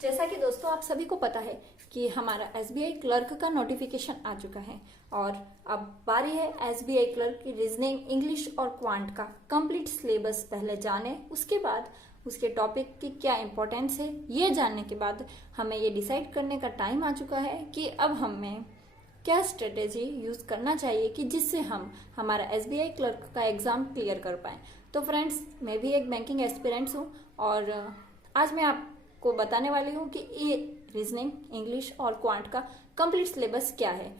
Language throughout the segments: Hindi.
जैसा कि दोस्तों आप सभी को पता है कि हमारा एसबीआई क्लर्क का नोटिफिकेशन आ चुका है और अब बारी है एसबीआई क्लर्क की रीजनिंग, इंग्लिश और क्वांट का कंप्लीट सिलेबस पहले जाने, उसके बाद उसके टॉपिक की क्या इंपॉर्टेंस है ये जानने के बाद हमें ये डिसाइड करने का टाइम आ चुका है कि अब हमें क्या स्ट्रेटेजी यूज करना चाहिए कि जिससे हम हमारा एसबीआई क्लर्क का एग्जाम क्लियर कर पाए। तो फ्रेंड्स, मैं भी एक बैंकिंग एस्पिरेंट्स हूँ और आज मैं आपको बताने वाली हूँ कि ये रीजनिंग, इंग्लिश और क्वांट का कंप्लीट सिलेबस क्या है।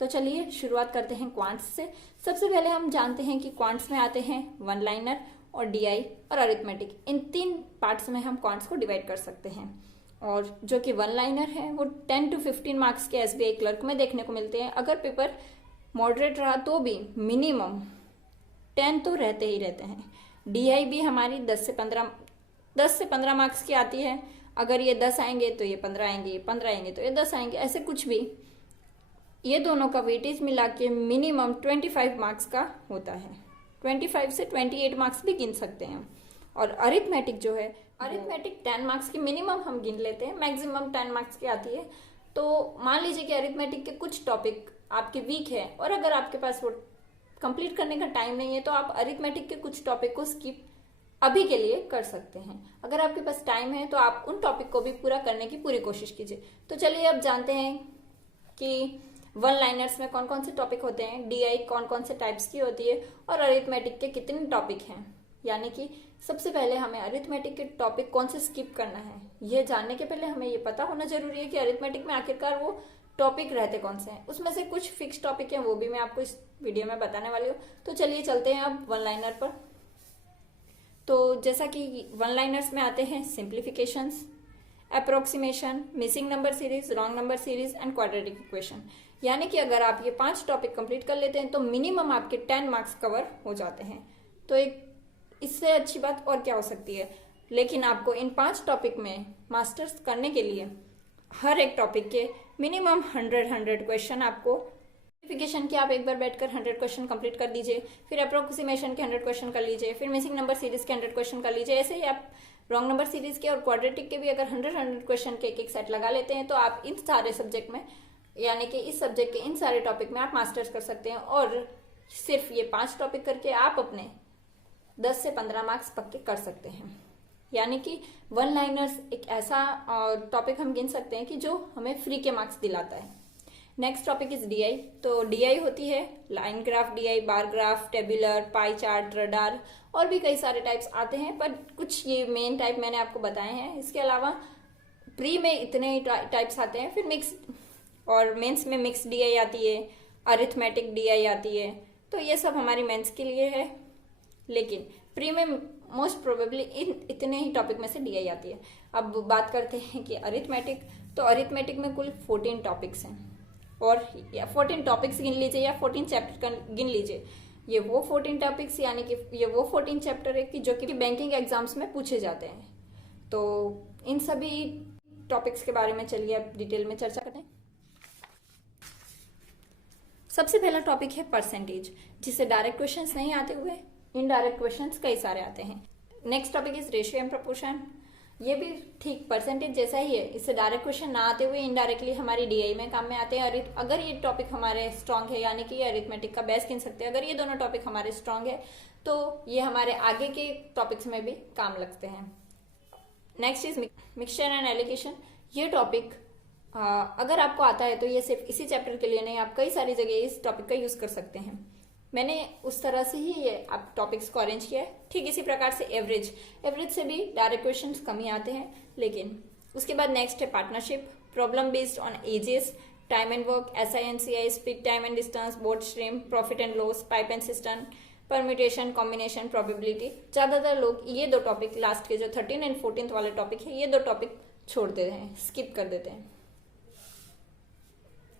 तो चलिए शुरुआत करते हैं क्वांट्स से। सबसे पहले हम जानते हैं कि क्वांट्स में आते हैं वन लाइनर और डीआई और अरिथमेटिक। इन तीन पार्ट्स में हम क्वांट्स को डिवाइड कर सकते हैं और जो कि वन लाइनर है वो 10 to 15 मार्क्स के एसबीआई क्लर्क में देखने को मिलते हैं। अगर पेपर मॉडरेट रहा तो भी मिनिमम 10 तो रहते ही रहते हैं। डीआई भी हमारी 10 से 15 मार्क्स की आती है। अगर ये 10 आएंगे तो ये 15 आएंगे, ये 15 आएंगे तो ये 10 आएंगे, ऐसे कुछ भी। ये दोनों का वेटेज मिला के मिनिमम 25 मार्क्स का होता है। 25 से 28 मार्क्स भी गिन सकते हैं। और अरिथमेटिक जो है, अरिथमेटिक 10 मार्क्स की मिनिमम हम गिन लेते हैं, मैक्सिमम 10 मार्क्स की आती है। तो मान लीजिए कि अरिथमेटिक के कुछ टॉपिक आपके वीक है और अगर आपके पास वो कंप्लीट करने का टाइम नहीं है तो आप अरिथमेटिक के कुछ टॉपिक को स्किप अभी के लिए कर सकते हैं। अगर आपके पास टाइम है तो आप उन टॉपिक को भी पूरा करने की पूरी कोशिश कीजिए। तो चलिए अब जानते हैं कि वन लाइनर्स में कौन कौन से टॉपिक होते हैं, डीआई कौन कौन से टाइप्स की होती है और अरिथमेटिक के कितने टॉपिक हैं। यानी कि सबसे पहले हमें अरिथमेटिक के टॉपिक कौन से स्किप करना है ये जानने के पहले हमें ये पता होना जरूरी है कि अरिथमेटिक में आखिरकार वो टॉपिक रहते कौन से हैं। उसमें से कुछ फिक्स टॉपिक हैं, वो भी मैं आपको इस वीडियो में बताने वाली हूँ। तो चलिए चलते हैं अब वन लाइनर पर। तो जैसा कि वन लाइनर्स में आते हैं simplifications, approximation, missing number series, wrong number series and quadratic equation. यानी कि अगर आप ये 5 टॉपिक कंप्लीट कर लेते हैं तो मिनिमम आपके 10 मार्क्स कवर हो जाते हैं। तो एक इससे अच्छी बात और क्या हो सकती है। लेकिन आपको इन 5 टॉपिक में मास्टर्स करने के लिए हर एक टॉपिक के मिनिमम 100 क्वेश्चन आपको, सिंप्लीफिकेशन के आप एक बार बैठकर 100 क्वेश्चन कंप्लीट कर दीजिए, फिर अप्रोक्सीमेशन के 100 क्वेश्चन कर लीजिए, फिर मिसिंग नंबर सीरीज के 100 क्वेश्चन कर लीजिए। ऐसे ही आप रॉन्ग नंबर सीरीज के और क्वाड्रेटिक के भी अगर 100 क्वेश्चन के एक सेट लगा लेते हैं तो आप इन सारे सब्जेक्ट में, यानी कि इस सब्जेक्ट के इन सारे टॉपिक में आप मास्टर्स कर सकते हैं। और सिर्फ ये 5 टॉपिक करके आप अपने 10 से 15 मार्क्स पक्के कर सकते हैं। यानी कि वन लाइनर्स एक ऐसा टॉपिक हम गिन सकते हैं कि जो हमें फ्री के मार्क्स दिलाता है। Next topic is DI. तो डीआई होती है line graph DI, bar graph, tabular, pie chart, radar और भी कई सारे टाइप्स आते हैं, पर कुछ ये मेन टाइप मैंने आपको बताए हैं। इसके अलावा प्री में इतने ही टाइप्स आते हैं, फिर मिक्स और मेंस में मिक्स डीआई आती है, अरिथमेटिक डीआई आती है। तो ये सब हमारी मेंस के लिए है, लेकिन प्री में मोस्ट प्रोबेबली इतने ही टॉपिक में से डीआई आती है। अब बात करते हैं कि अरिथमेटिक। तो अरिथमेटिक में कुल 14 टॉपिक्स हैं और 14 टॉपिक्स गिन लीजिए या 14 चैप्टर गिन लीजिए। ये वो 14 टॉपिक्स यानी कि ये वो 14 चैप्टर है कि जो कि बैंकिंग एग्जाम्स में पूछे जाते हैं। तो इन सभी टॉपिक्स के बारे में चलिए अब डिटेल में चर्चा करें। सबसे पहला टॉपिक है परसेंटेज, जिससे डायरेक्ट क्वेश्चंस नहीं आते हुए इनडायरेक्ट क्वेश्चंस कई सारे आते हैं। Next topic is ratio and proportion. ये भी ठीक परसेंटेज जैसा ही है, इससे डायरेक्ट क्वेश्चन ना आते हुए इनडायरेक्टली हमारी डीआई में काम में आते हैं। अगर ये टॉपिक हमारे स्ट्रांग है, यानी कि अरिथमेटिक का बेस गिन सकते हैं। अगर ये दोनों टॉपिक हमारे स्ट्रांग है तो ये हमारे आगे के टॉपिक्स में भी काम लगते हैं। Next is mixture and allocation. ये टॉपिक अगर आपको आता है तो ये सिर्फ इसी चैप्टर के लिए नहीं, आप कई सारी जगह इस टॉपिक का यूज कर सकते हैं। मैंने उस तरह से ही ये आप टॉपिक्स को अरेंज किया है। ठीक इसी प्रकार से एवरेज से भी डायरेक्ट क्वेश्चंस कम ही आते हैं। लेकिन उसके बाद नेक्स्ट है partnership, problem based on edges, time and work, SINCI, speed time and distance, board stream, profit and loss, pipe and system, permutation, combination, probability. ज्यादातर लोग ये 2 टॉपिक, लास्ट के जो 13 एंड 14 वाले टॉपिक है, ये 2 टॉपिक छोड़ देते हैं, स्किप कर देते हैं।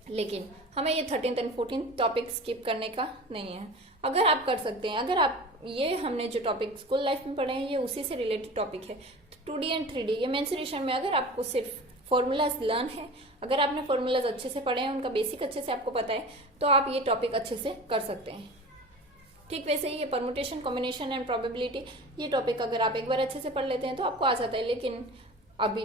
लेकिन हमें ये 13th and 14th topic skip करने का नहीं है। अगर आप कर सकते हैं, अगर आप ये हमने जो टॉपिक स्कूल लाइफ में पढ़े हैं ये उसी से रिलेटेड टॉपिक है। 2D एंड 3D ये मेंसुरेशन में अगर आपको सिर्फ फॉर्मूलाज लर्न है, अगर आपने फॉर्मूलाज अच्छे से पढ़े हैं, उनका बेसिक अच्छे से आपको पता है, तो आप ये टॉपिक अच्छे से कर सकते हैं। ठीक वैसे ही ये परमुटेशन, कॉम्बिनेशन एंड प्रोबेबिलिटी, ये टॉपिक अगर आप एक बार अच्छे से पढ़ लेते हैं तो आपको आ जाता है। लेकिन अभी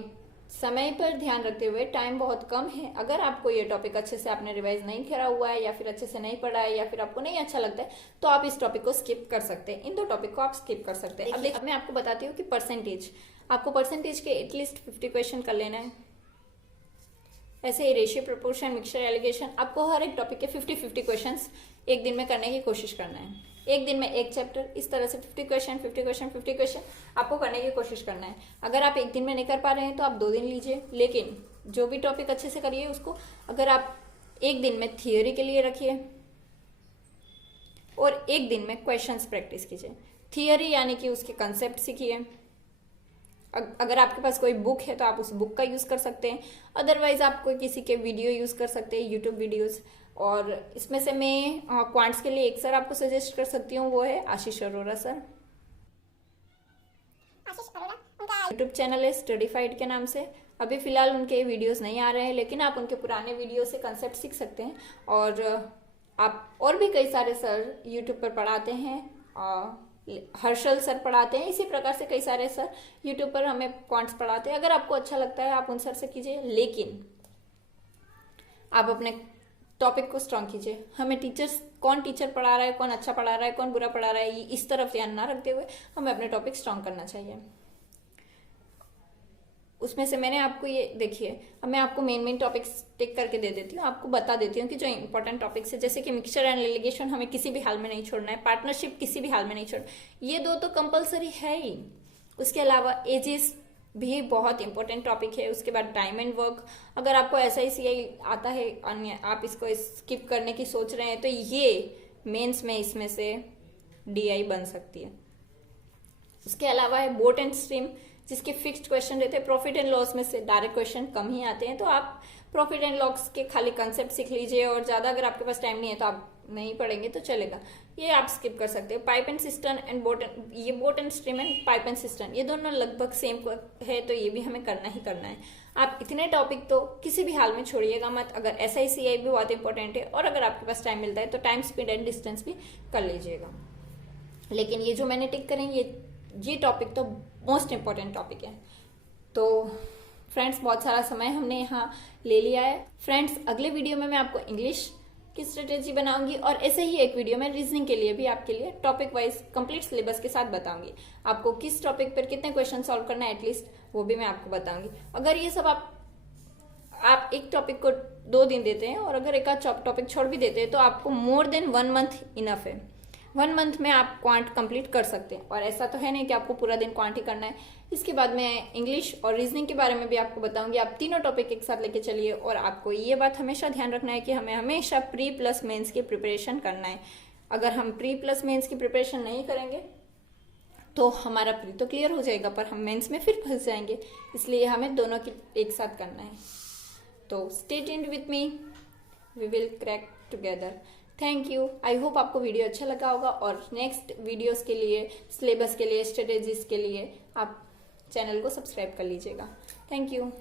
समय पर ध्यान रखते हुए, टाइम बहुत कम है, अगर आपको ये टॉपिक अच्छे से आपने रिवाइज नहीं करा हुआ है या फिर अच्छे से नहीं पढ़ा है या फिर आपको नहीं अच्छा लगता है तो आप इस टॉपिक को स्किप कर सकते हैं, इन दो टॉपिक को आप स्किप कर सकते हैं। अब मैं आपको बताती हूँ कि परसेंटेज, आपको परसेंटेज के एटलीस्ट 50 क्वेश्चन कर लेना है। ऐसे ही रेशियो, प्रोपोर्शन, मिक्सचर, एलिगेशन, आपको हर एक टॉपिक के 50-50 क्वेश्चंस एक दिन में करने की कोशिश करना है। एक दिन में एक चैप्टर, इस तरह से 50 क्वेश्चन 50 क्वेश्चन 50 क्वेश्चन आपको करने की कोशिश करना है। अगर आप एक दिन में नहीं कर पा रहे हैं तो आप 2 दिन लीजिए, लेकिन जो भी टॉपिक अच्छे से करिए उसको, अगर आप एक दिन में थियोरी के लिए रखिए और एक दिन में क्वेश्चंस प्रैक्टिस कीजिए। थियोरी यानी कि उसके कंसेप्ट सीखिए। अगर आपके पास कोई बुक है तो आप उस बुक का यूज कर सकते हैं, अदरवाइज आप कोई किसी के वीडियो यूज कर सकते हैं, यूट्यूब वीडियोस। और इसमें से मैं क्वांट्स के लिए एक सर आपको सजेस्ट कर सकती हूँ, वो है आशीष अरोरा सर। यूट्यूब चैनल है स्टडीफाइड के नाम से। अभी फिलहाल उनके वीडियोस नहीं आ रहे हैं, लेकिन आप उनके पुराने वीडियो से कंसेप्ट सीख सकते हैं। और आप और भी कई सारे सर यूट्यूब पर पढ़ाते हैं, हर्षल सर पढ़ाते हैं, इसी प्रकार से कई सारे सर यूट्यूब पर हमें क्वांट्स पढ़ाते हैं। अगर आपको अच्छा लगता है आप उन सर से कीजिए, लेकिन आप अपने टॉपिक को स्ट्रॉन्ग कीजिए। हमें टीचर्स, कौन टीचर पढ़ा रहा है, कौन अच्छा पढ़ा रहा है, कौन बुरा पढ़ा रहा है, इस तरफ ध्यान ना रखते हुए हमें अपने टॉपिक स्ट्रॉन्ग करना चाहिए। उसमें से मैंने आपको ये देखिए, अब मैं आपको मेन टॉपिक्स टिक करके दे देती हूँ, आपको बता देती हूँ कि जो इंपॉर्टेंट टॉपिक्स है, जैसे कि मिक्सचर एंड एलिगेशन हमें किसी भी हाल में नहीं छोड़ना है, पार्टनरशिप किसी भी हाल में नहीं छोड़ना, ये 2 तो कंपलसरी है ही। उसके अलावा एजेस भी बहुत इंपॉर्टेंट टॉपिक है। उसके बाद टाइम एंड वर्क, अगर आपको SICI आता है अन्य, आप इसको स्किप करने की सोच रहे हैं तो ये मेंस में इसमें से DI बन सकती है। उसके अलावा है बोट एंड स्ट्रीम, जिसके फिक्स्ड क्वेश्चन रहते हैं। प्रॉफिट एंड लॉस में से डायरेक्ट क्वेश्चन कम ही आते हैं, तो आप प्रॉफिट एंड लॉस के खाली कंसेप्ट सीख लीजिए, और ज्यादा अगर आपके पास टाइम नहीं है तो आप नहीं पढ़ेंगे तो चलेगा, ये आप स्किप कर सकते हैं। Pipe and system and boat and stream and pipe and system, ये दोनों लगभग सेम है, तो ये भी हमें करना ही करना है। आप इतने टॉपिक तो किसी भी हाल में छोड़िएगा मत। अगर SICI भी बहुत इंपॉर्टेंट है, और अगर आपके पास टाइम मिलता है तो टाइम, स्पीड एंड डिस्टेंस भी कर लीजिएगा। लेकिन ये जो मैंने टिक करेंगे, ये टॉपिक तो मोस्ट इंपॉर्टेंट टॉपिक है। तो फ्रेंड्स, बहुत सारा समय हमने यहाँ ले लिया है। फ्रेंड्स, अगले वीडियो में मैं आपको इंग्लिश की स्ट्रेटेजी बनाऊंगी, और ऐसे ही एक वीडियो में रीजनिंग के लिए भी आपके लिए टॉपिक वाइज कंप्लीट सिलेबस के साथ बताऊंगी। आपको किस टॉपिक पर कितने क्वेश्चन सॉल्व करना है एटलीस्ट, वो भी मैं आपको बताऊंगी। अगर ये सब आप एक टॉपिक को 2 दिन देते हैं, और अगर एक आध टॉपिक छोड़ भी देते हैं, तो आपको मोर देन 1 मंथ इनफ है। 1 मंथ में आप क्वांट कंप्लीट कर सकते हैं। और ऐसा तो है नहीं कि आपको पूरा दिन क्वांट ही करना है। इसके बाद मैं इंग्लिश और रीजनिंग के बारे में भी आपको बताऊंगी। आप तीनों टॉपिक एक साथ लेके चलिए, और आपको ये बात हमेशा ध्यान रखना है कि हमें हमेशा प्री प्लस मेंस की प्रिपरेशन करना है। अगर हम प्री प्लस मेंस की प्रिपरेशन नहीं करेंगे तो हमारा प्री तो क्लियर हो जाएगा, पर हम मेंस में फिर फंस जाएंगे। इसलिए हमें दोनों की एक साथ करना है। तो stay tuned with me, we will crack together. Thank you. I hope आपको वीडियो अच्छा लगा होगा, और नेक्स्ट वीडियोस के लिए, सिलेबस के लिए, स्ट्रेटेजीज के लिए आप चैनल को सब्सक्राइब कर लीजिएगा। Thank you.